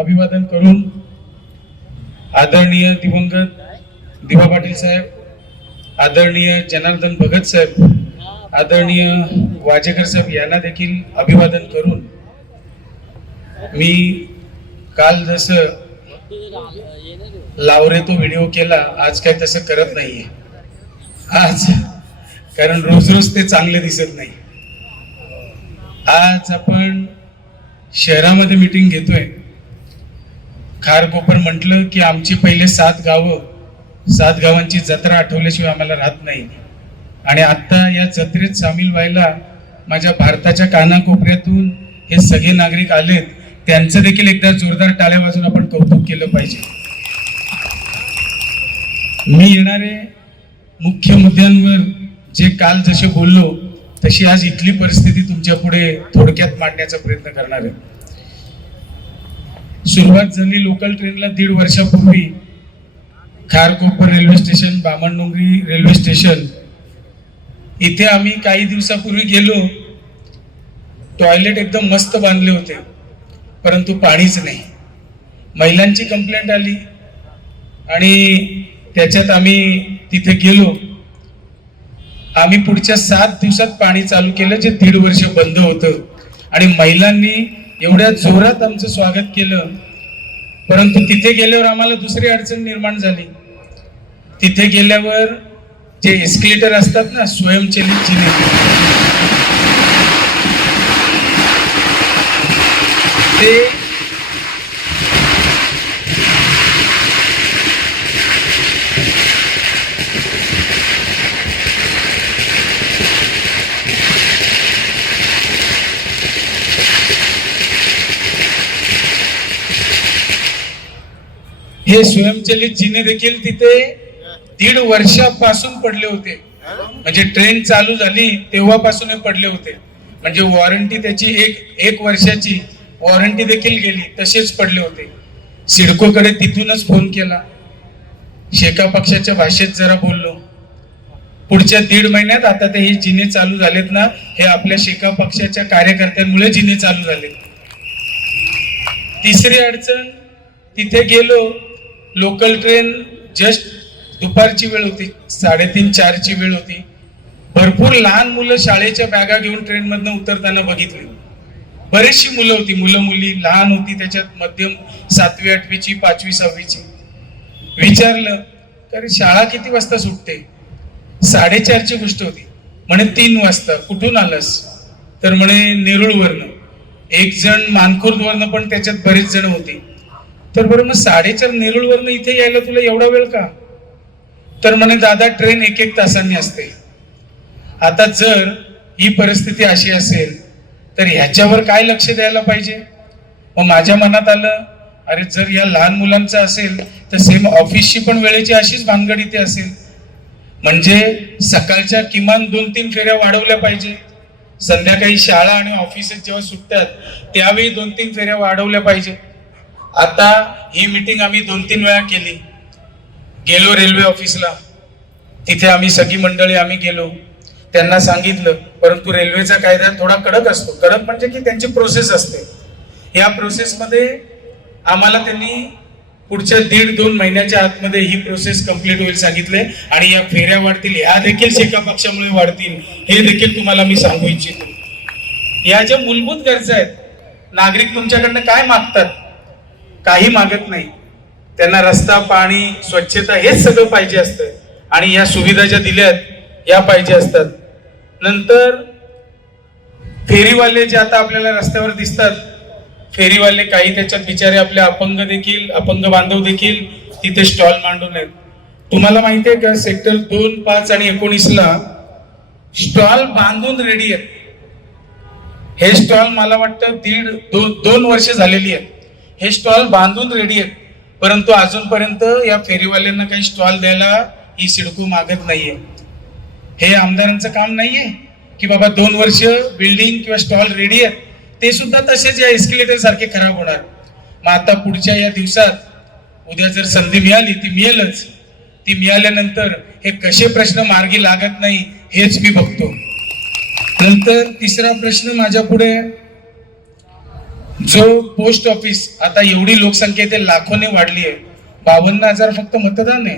अभिवादन करून आदरणीय दिवंगत दिवा पाटील साहेब आदरणीय जनार्दन भगत साहेब आदरणीय वाजेकर साहेब यांना देखील अभिवादन करून मी काल जसं लावरे तो व्हिडिओ केला आज काय तसं करत नाहीये आज कारण रोज रोज ते चांगले दिसत नाही आज आपण शहरामध्ये मीटिंग घेतोय खारकोपर म्हटलं की आमची पहिले सात गावं सात गावांची जत्रा आठवल्याशिवाय आम्हाला राहत नाही आणि आत्ता या जत्रेत सामील व्हायला माझ्या भारताच्या कानाकोपऱ्यातून हे सगळे नागरिक आलेत त्यांचं देखील एकदा जोरदार टाळ्या वाजून आपण कौतुक केलं पाहिजे मी येणारे मुख्य मुद्द्यांवर जे काल जसे बोललो तशी आज इथली परिस्थिती तुमच्या पुढे थोडक्यात मांडण्याचा प्रयत्न करणार आहे सुरुवात झाली लोकल ट्रेनला दीड वर्षापूर्वी Kharkopar railway station Bamandongri railway station इथे आम्ही काही दिवसापूर्वी गेलो टॉयलेट एकदम मस्त बांधले होते परंतु पाणीच नाही महिलांची कंप्लेंट आली आणि त्याच्यात आम्ही तिथे गेलो आम्ही पुढच्या सात दिवसात पाणी चालू केलं जे दीड वर्ष बंद होतं आणि महिलांनी एवढ्या जोरात आमचं स्वागत केलं परंतु तिथे गेल्यावर आम्हाला दुसरी अडचण निर्माण झाली तिथे गेल्यावर जे एस्किलेटर असतात ना स्वयंचलित जिने ते हे स्वयंचलित जिने देखील तिथे दीड वर्षापासून पडले होते म्हणजे ट्रेन चालू झाली तेव्हापासून हे पडले होते म्हणजे वॉरंटी त्याची एक एक वर्षाची वॉरंटी देखील गेली तसेच पडले होते सिडकोकडे तिथूनच फोन केला शेका पक्षाच्या भाषेत जरा बोललो पुढच्या दीड महिन्यात आता ते हे जिने चालू झालेत ना हे आपल्या शेका पक्षाच्या कार्यकर्त्यांमुळे जिने चालू झाले तिसरी अडचण तिथे गेलो लोकल ट्रेन जस्ट दुपारची वेळ होती साडेतीन चारची वेळ होती भरपूर लहान मुलं शाळेच्या बॅगा घेऊन ट्रेनमधनं उतरताना बघितली बरीचशी मुलं होती मुलं मुली लहान होती त्याच्यात मध्यम सातवी आठवीची पाचवी सहावीची विचारलं तर शाळा किती वाजता सुटते साडेचारची गोष्ट होती म्हणे तीन वाजता कुठून आलंस तर म्हणे नेरुळवरनं एक जण मानखुर्दवरनं पण त्याच्यात बरेच जण होते तर बरं मग साडेचार नेरुळवरनं इथे यायला तुला एवढा वेळ का तर म्हणे दादा ट्रेन एक एक तासांनी असते आता जर ही परिस्थिती अशी असेल तर ह्याच्यावर काय लक्ष द्यायला पाहिजे मग माझ्या मनात आलं अरे जर या लहान मुलांचं असेल तर सेम ऑफिसची पण वेळेची अशीच भानगड इथे असेल म्हणजे सकाळच्या किमान दोन तीन फेऱ्या वाढवल्या पाहिजे संध्याकाळी शाळा आणि ऑफिसेस जेव्हा सुटतात त्यावेळी दोन तीन फेऱ्या वाढवल्या पाहिजे आता ही मीटिंग आम्ही दोन तीन वेळा केली गेलो रेल्वे ऑफिसला तिथे आम्ही सगळी मंडळी आम्ही गेलो त्यांना सांगितलं परंतु रेल्वेचा कायदा थोडा कडक असतो कडक म्हणजे की त्यांची प्रोसेस असते या प्रोसेसमध्ये आम्हाला त्यांनी पुढच्या दीड दोन महिन्याच्या आतमध्ये ही प्रोसेस कंप्लीट होईल सांगितले आणि या फेऱ्या वाढतील ह्या देखील शेका पक्षामुळे वाढतील हे देखील तुम्हाला मी सांगू इच्छितो या ज्या मूलभूत गरजा आहेत नागरिक तुमच्याकडनं काय मागतात काही मागत नाही त्यांना रस्ता पाणी स्वच्छता हेच सगळं पाहिजे असतं आणि या सुविधा ज्या दिल्यात या पाहिजे असतात नंतर फेरीवाले जे आता आपल्याला रस्त्यावर दिसतात फेरीवाले काही त्याच्यात बिचारे आपले अपंग देखील अपंग बांधव देखील तिथे स्टॉल मांडून आहेत तुम्हाला माहिती आहे का सेक्टर दोन पाच आणि एकोणीसला स्टॉल बांधून रेडी आहेत हे स्टॉल मला वाटतं दीड दो, दोन वर्ष झालेली आहेत हे स्टॉल बांधून रेडी आहेत परंतु अजूनपर्यंत या फेरीवाल्यांना काही स्टॉल द्यायला ही सिडकू मागत नाहीये हे आमदारांचं काम नाहीये की बाबा दोन वर्ष बिल्डिंग किंवा स्टॉल रेडी आहेत ते सुद्धा तसेच या एस्किलेटर सारखे खराब होणार मग आता पुढच्या या दिवसात उद्या जर संधी मिळाली ती मिळेलच ती मिळाल्यानंतर हे कसे प्रश्न मार्गी लागत नाही हेच मी बघतो नंतर तिसरा प्रश्न माझ्या पुढे जो पोस्ट ऑफिस आता एवढी लोकसंख्या इथे लाखोने वाढली आहे बावन्न हजार फक्त मतदान आहे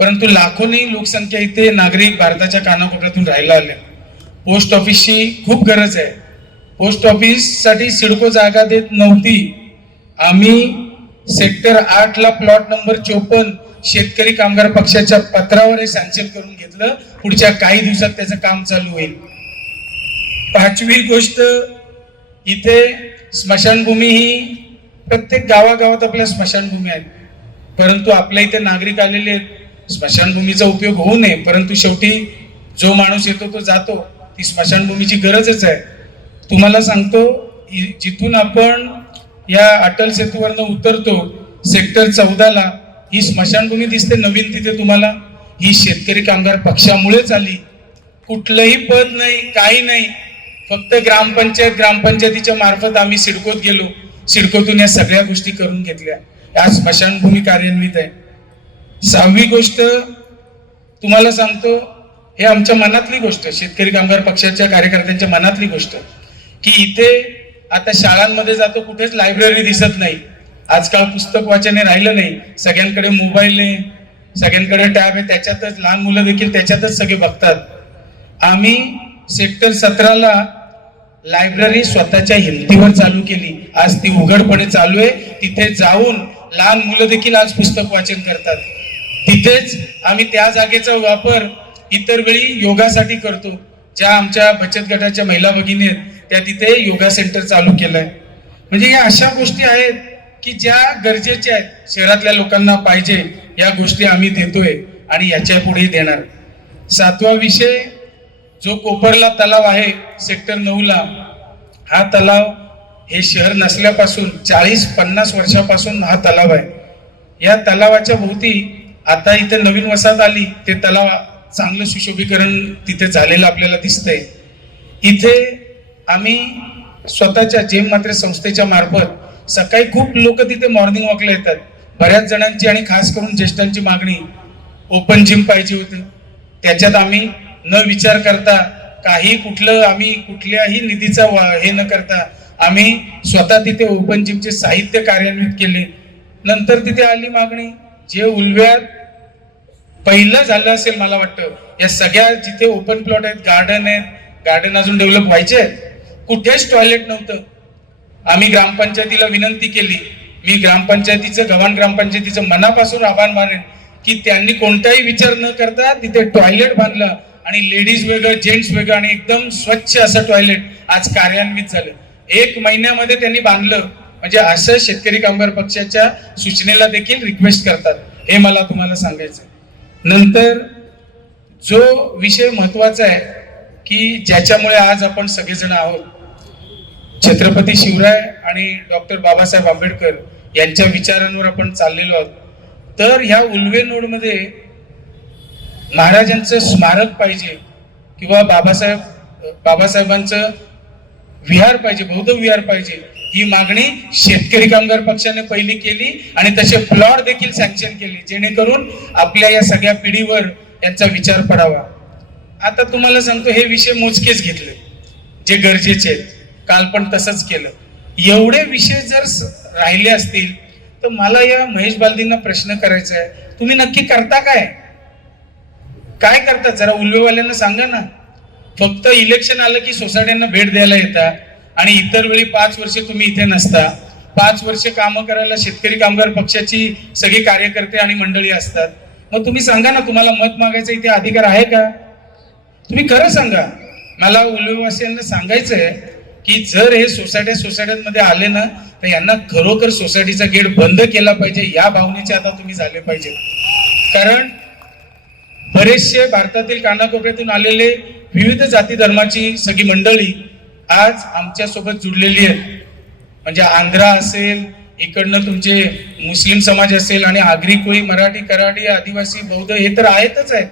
परंतु लाखोने लोकसंख्या इथे नागरिक भारताच्या कानाकोपऱ्यातून राहायला आले पोस्ट ऑफिसची खूप गरज आहे पोस्ट ऑफिससाठी सिडको जागा देत नव्हती आम्ही सेक्टर आठला प्लॉट नंबर चोपन्न शेतकरी कामगार पक्षाच्या पत्रावर हे सॅन्शन करून घेतलं पुढच्या काही दिवसात त्याचं काम चालू होईल पाचवी गोष्ट इथे स्मशानभूमी ही प्रत्येक गावागावात आपल्या स्मशानभूमी आहेत परंतु आपल्या इथे नागरिक आलेले आहेत स्मशानभूमीचा उपयोग होऊ नये परंतु शेवटी जो माणूस येतो तो जातो ती स्मशानभूमीची गरजच आहे तुम्हाला सांगतो जिथून आपण या अटल सेतूवरनं उतरतो सेक्टर चौदाला ही स्मशानभूमी दिसते नवीन तिथे तुम्हाला ही शेतकरी कामगार पक्षामुळेच आली कुठलंही पद नाही काही नाही फक्त ग्रामपंचायत ग्रामपंचायतीच्या मार्फत आम्ही सिडकोत गेलो सिडकोतून या सगळ्या गोष्टी करून घेतल्या या स्मशानभूमी कार्यान्वित आहे सहावी गोष्ट तुम्हाला सांगतो हे आमच्या मनातली गोष्ट शेतकरी कामगार पक्षाच्या कार्यकर्त्यांच्या मनातली गोष्ट की इथे आता शाळांमध्ये जातो कुठेच लायब्ररी दिसत नाही आजकाल पुस्तक वाचने राहिलं नाही सगळ्यांकडे मोबाईल आहे सगळ्यांकडे टॅब आहे त्याच्यातच लहान मुलं देखील त्याच्यातच सगळे बघतात आम्ही सेक्टर सतराला लायब्ररी स्वतःच्या हिमतीवर चालू केली आज ती उघडपणे चालू आहे तिथे जाऊन लहान मुलं देखील आज पुस्तक वाचन करतात तिथेच आम्ही त्या जागेचा वापर इतर वेळी योगासाठी करतो ज्या आमच्या बचत गटाच्या महिला भगिनी आहेत त्या तिथे योगा सेंटर चालू केलं आहे म्हणजे या अशा गोष्टी आहेत की ज्या गरजेच्या आहेत शहरातल्या लोकांना पाहिजे या गोष्टी आम्ही देतोय आणि याच्या पुढे देणार सातवा विषय जो कोपरला तलाव आहे सेक्टर नऊला हा तलाव हे शहर नसल्यापासून चाळीस पन्नास वर्षापासून हा तलाव आहे या तलावाच्या भोवती आता इथे नवीन वसाहत आली ते तलाव चांगलं सुशोभीकरण तिथे झालेलं आपल्याला दिसतंय इथे आम्ही स्वतःच्या जेम मात्र संस्थेच्या मार्फत सकाळी खूप लोक तिथे मॉर्निंग वॉकला येतात बऱ्याच जणांची आणि खास करून ज्येष्ठांची मागणी ओपन जिम पाहिजे होती त्याच्यात आम्ही न विचार करता काही कुठलं आम्ही कुठल्याही निधीचा हे न करता आम्ही स्वतः तिथे ओपन जिमचे साहित्य कार्यान्वित केले नंतर तिथे आली मागणी जे उलव्यात पहिलं झालं असेल मला वाटतं या सगळ्या जिथे ओपन प्लॉट आहेत गार्डन आहेत गार्डन अजून डेव्हलप व्हायचे कुठेच टॉयलेट नव्हतं आम्ही ग्रामपंचायतीला विनंती केली मी ग्रामपंचायतीचं गव्हाण ग्रामपंचायतीचं मनापासून आव्हान मानेन की त्यांनी कोणताही विचार न करता तिथे टॉयलेट बांधलं आणि लेडीज वेगळं जेंट्स वेगळं आणि एकदम स्वच्छ असं टॉयलेट आज कार्यान्वित झालं एक महिन्यामध्ये त्यांनी बांधलं म्हणजे असं शेतकरी कामगार पक्षाच्या सूचनेला देखील रिक्वेस्ट करतात हे मला तुम्हाला सांगायचं नंतर जो विषय महत्वाचा आहे की ज्याच्यामुळे आज आपण सगळेजण आहोत छत्रपती शिवराय आणि डॉक्टर बाबासाहेब आंबेडकर यांच्या विचारांवर आपण चाललेलो आहोत तर ह्या उलवे नोडमध्ये महाराजांचं स्मारक पाहिजे किंवा बाबासाहेब बाबासाहेबांचं विहार पाहिजे बौद्ध विहार पाहिजे ही मागणी शेतकरी कामगार पक्षाने पहिली केली आणि तसे प्लॉट देखील सँक्शन केली जेणेकरून आपल्या या सगळ्या पिढीवर यांचा विचार पडावा आता तुम्हाला सांगतो हे विषय मोजकेच घेतले जे गरजेचे आहेत काल पण तसंच केलं एवढे विषय जर राहिले असतील तर मला या महेश बालदींना प्रश्न करायचा आहे तुम्ही नक्की करता काय काय करतात जरा उल्वेवाल्यांना सांगा ना फक्त इलेक्शन आलं की सोसायट्यांना भेट द्यायला येतात आणि इतर वेळी पाच वर्षे तुम्ही इथे नसता पाच वर्षे कामं करायला शेतकरी कामगार पक्षाची सगळी कार्यकर्ते आणि मंडळी असतात मग तुम्ही सांगा ना तुम्हाला मत मागायचा इथे अधिकार आहे का तुम्ही खरं सांगा मला उल्वेवासियांना सांगायचं आहे की जर हे सोसायट्या सोसायट्यांमध्ये आले ना तर यांना खरोखर सोसायटीचा गेट बंद केला पाहिजे या भावनेचे आता तुम्ही झाले पाहिजे कारण बरेचसे भारतातील कानाकोपऱ्यातून आलेले विविध जाती धर्माची सगळी मंडळी आज आमच्यासोबत जुडलेली आहेत म्हणजे आंध्रा असेल इकडनं तुमचे मुस्लिम समाज असेल आणि आगरी कोळी मराठी कराडी आदिवासी बौद्ध हे तर आहेतच आहेत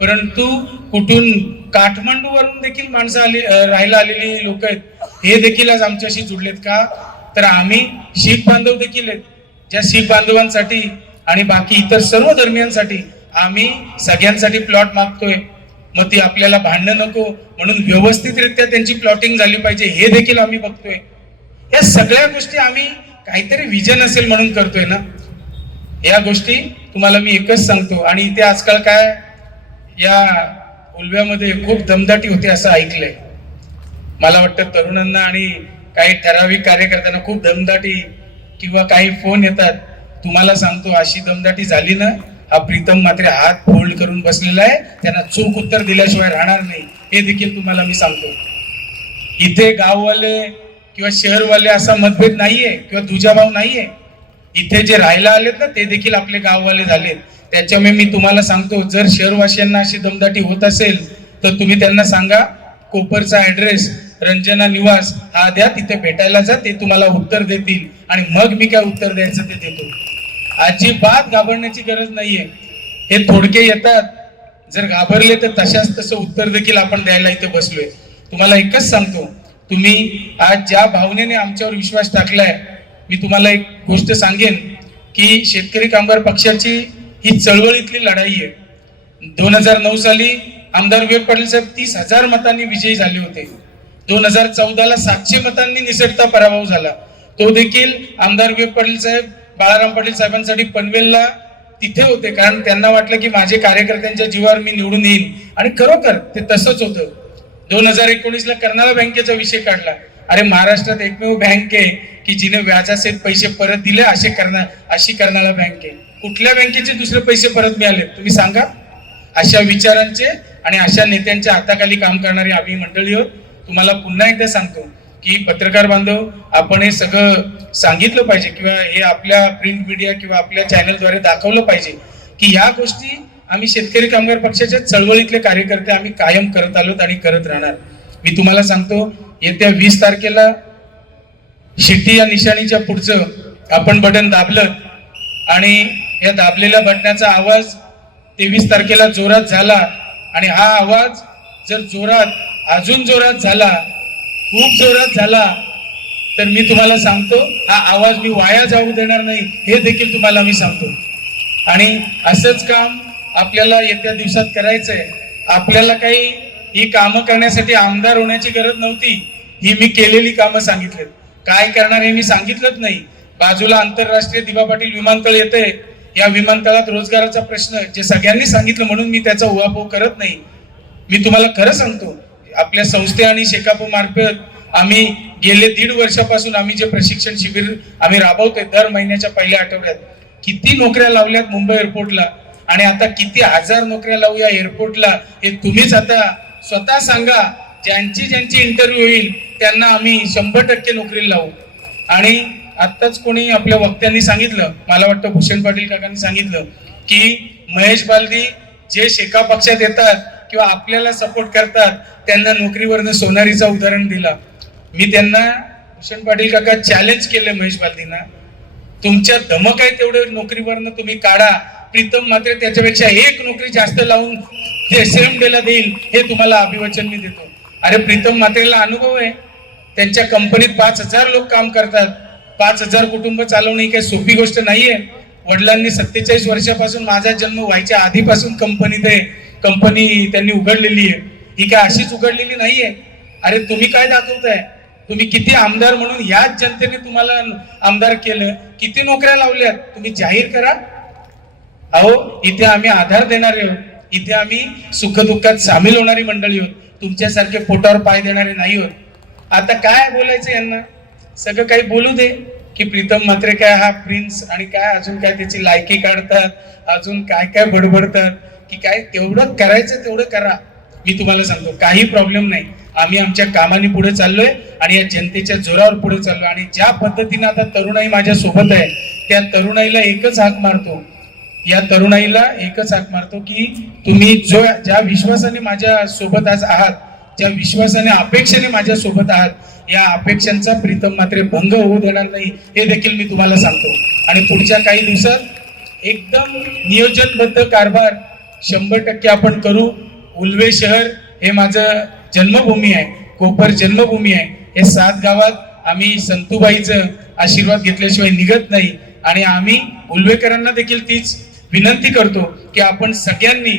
परंतु कुठून काठमांडूवरून देखील माणसं आले राहायला आलेली लोक आहेत हे देखील आज आमच्याशी जुडलेत का तर आम्ही शीख बांधव देखील आहेत ज्या शीख बांधवांसाठी आणि बाकी इतर सर्व धर्मियांसाठी आम्ही सगळ्यांसाठी प्लॉट मागतोय मग ती आपल्याला भांडणं नको म्हणून व्यवस्थितरित्या त्यांची प्लॉटिंग झाली पाहिजे हे देखील आम्ही बघतोय या सगळ्या गोष्टी आम्ही काहीतरी विजन असेल म्हणून करतोय ना या गोष्टी तुम्हाला मी एकच सांगतो आणि इथे आजकाल काय या उलव्यामध्ये खूप दमदाटी होते असं ऐकलंय मला वाटतं तरुणांना आणि काही ठराविक कार्यकर्त्यांना खूप दमदाटी किंवा काही फोन येतात तुम्हाला सांगतो अशी दमदाटी झाली ना हा प्रीतम मात्र हात फोल्ड करून बसलेला आहे त्यांना चूक उत्तर दिल्याशिवाय राहणार नाही हे देखील तुम्हाला मी सांगतो इथे गाववाले किंवा शहरवाले असा मतभेद नाहीये किंवा भाव नाहीये इथे जे राहायला आलेत ना ते देखील आपले गाववाले झालेत त्याच्यामुळे मी तुम्हाला सांगतो जर शहरवाशियांना अशी दमदाटी होत असेल तर तुम्ही त्यांना सांगा कोपरचा ऍड्रेस रंजना निवास हा द्या तिथे भेटायला जा ते तुम्हाला उत्तर देतील आणि मग मी काय उत्तर द्यायचं ते देतो अजिबात घाबरण्याची गरज नाहीये हे थोडके येतात जर घाबरले तर तशाच तसं उत्तर देखील आपण द्यायला इथे बसलोय तुम्हाला एकच सांगतो तुम्ही आज ज्या भावनेने आमच्यावर विश्वास टाकलाय मी तुम्हाला एक गोष्ट सांगेन की शेतकरी कामगार पक्षाची ही चळवळीतली लढाई आहे दोन हजार नऊ साली आमदार विवेक पाटील साहेब तीस हजार मतांनी विजयी झाले होते दोन हजार चौदाला सातशे मतांनी निसटता पराभव झाला तो देखील आमदार विवेक पाटील साहेब बाळाराम पाटील साहेबांसाठी पनवेलला तिथे होते कारण त्यांना वाटलं की माझे कार्यकर्त्यांच्या जीवावर मी निवडून येईल आणि खरोखर ते तसंच होतं दोन हजार ला कर्नाळा बँकेचा विषय काढला अरे महाराष्ट्रात एकमेव बँक आहे की जिने व्याजासेत पैसे परत दिले असे करणार अशी कर्नाळा बँक आहे कुठल्या बँकेचे दुसरे पैसे परत मिळाले तुम्ही सांगा अशा विचारांचे आणि अशा नेत्यांच्या हाताखाली काम करणारी आम्ही मंडळी आहोत तुम्हाला पुन्हा एकदा सांगतो की पत्रकार बांधव आपण हे सगळं सांगितलं पाहिजे किंवा हे आपल्या प्रिंट मीडिया किंवा आपल्या चॅनलद्वारे दाखवलं पाहिजे की या गोष्टी आम्ही शेतकरी कामगार पक्षाच्या चळवळीतले कार्यकर्ते आम्ही कायम करत आलोत आणि करत राहणार मी तुम्हाला सांगतो येत्या वीस तारखेला शिट्टी या निशाणीच्या पुढचं आपण बटन दाबलं आणि या दाबलेल्या बटनाचा आवाज तेवीस तारखेला जोरात झाला आणि हा आवाज जर जोरात अजून जोरात झाला खूप जोरात झाला तर मी तुम्हाला सांगतो हा आवाज मी वाया जाऊ देणार नाही हे देखील तुम्हाला मी सांगतो आणि असंच काम आपल्याला येत्या दिवसात करायचंय आपल्याला काही ही कामं करण्यासाठी आमदार होण्याची गरज नव्हती ही मी केलेली कामं सांगितलेत काय करणार हे मी सांगितलंच नाही बाजूला आंतरराष्ट्रीय दिवा पाटील विमानतळ येते या विमानतळात रोजगाराचा प्रश्न जे सगळ्यांनी सांगितलं म्हणून मी त्याचा उहापोह करत नाही मी तुम्हाला खरं सांगतो आपल्या संस्थे आणि मार्फत आम्ही गेले दीड वर्षापासून आम्ही जे प्रशिक्षण शिबिर आम्ही राबवतोय दर महिन्याच्या पहिल्या आठवड्यात किती नोकऱ्या लावल्यात मुंबई एअरपोर्टला आणि आता किती हजार नोकऱ्या लावू या एअरपोर्टला हे तुम्हीच आता स्वतः सांगा ज्यांची ज्यांची इंटरव्ह्यू होईल त्यांना आम्ही शंभर टक्के नोकरी लावू आणि आत्ताच कोणी आपल्या वक्त्यांनी सांगितलं मला वाटतं भूषण पाटील काकांनी सांगितलं की महेश बालदी जे शेका पक्षात येतात किंवा आपल्याला सपोर्ट करतात त्यांना नोकरीवरनं सोनारीचं उदाहरण दिलं मी त्यांना भूषण पाटील काका चॅलेंज केलं महेश बालदीना तुमच्या धमक आहे तेवढे नोकरीवरनं तुम्ही काढा प्रीतम मात्र त्याच्यापेक्षा एक नोकरी जास्त लावून एस सेम डेला देईल हे तुम्हाला अभिवचन मी देतो अरे प्रीतम मात्रेला अनुभव आहे त्यांच्या कंपनीत पाच हजार लोक काम करतात पाच हजार कुटुंब चालवणे काही सोपी गोष्ट नाहीये वडिलांनी सत्तेचाळीस वर्षापासून माझा जन्म व्हायच्या आधीपासून कंपनीत आहे कंपनी त्यांनी उघडलेली आहे ही काय अशीच उघडलेली नाहीये अरे तुम्ही काय दाखवताय तुम्ही किती आमदार म्हणून याच जनतेने तुम्हाला आमदार केलं किती नोकऱ्या लावल्यात तुम्ही जाहीर करा अहो इथे आम्ही आधार देणारे आहोत इथे आम्ही सुखदुःखात सामील होणारी मंडळी आहोत तुमच्यासारखे पोटावर पाय देणारे नाही होत आता काय बोलायचं यांना सगळं काही बोलू दे की प्रीतम मात्रे काय हा प्रिन्स आणि काय अजून काय त्याची लायकी काढतात अजून काय काय बडबडतात की काय तेवढं करायचं तेवढं करा मी तुम्हाला सांगतो काही प्रॉब्लेम नाही आम्ही आमच्या कामाने पुढे चाललोय आणि या जनतेच्या जोरावर पुढे चाललो आणि ज्या पद्धतीने आता तरुणाई माझ्या सोबत आहे त्या तरुणाईला एकच हाक मारतो या तरुणाईला एकच हाक मारतो की तुम्ही जो ज्या विश्वासाने माझ्या सोबत आज आहात ज्या विश्वासाने अपेक्षेने माझ्या सोबत आहात या अपेक्षांचा प्रीतम मात्र भंग होऊ देणार नाही हे देखील मी तुम्हाला सांगतो आणि पुढच्या काही दिवसात एकदम नियोजनबद्ध कारभार शंभर टक्के आपण करू उलवे शहर हे माझं जन्मभूमी आहे कोपर जन्मभूमी आहे हे सात गावात आम्ही संतूबाईचं आशीर्वाद घेतल्याशिवाय निघत नाही आणि आम्ही उलवेकरांना देखील तीच विनंती करतो की आपण सगळ्यांनी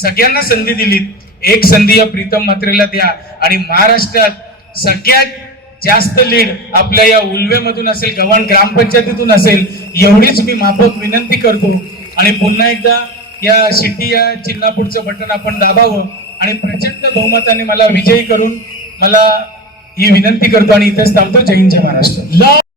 सगळ्यांना संधी दिलीत एक संधी या प्रीतम मात्रेला द्या आणि महाराष्ट्रात सगळ्यात जास्त लीड आपल्या या उलवेमधून असेल गव्हाण ग्रामपंचायतीतून असेल एवढीच मी माफक विनंती करतो आणि पुन्हा एकदा या शिट्टी या चिन्हापूरचं बटन आपण दाबावं आणि प्रचंड बहुमताने मला विजयी करून मला ही विनंती करतो आणि इथेच थांबतो जय महाराष्ट्र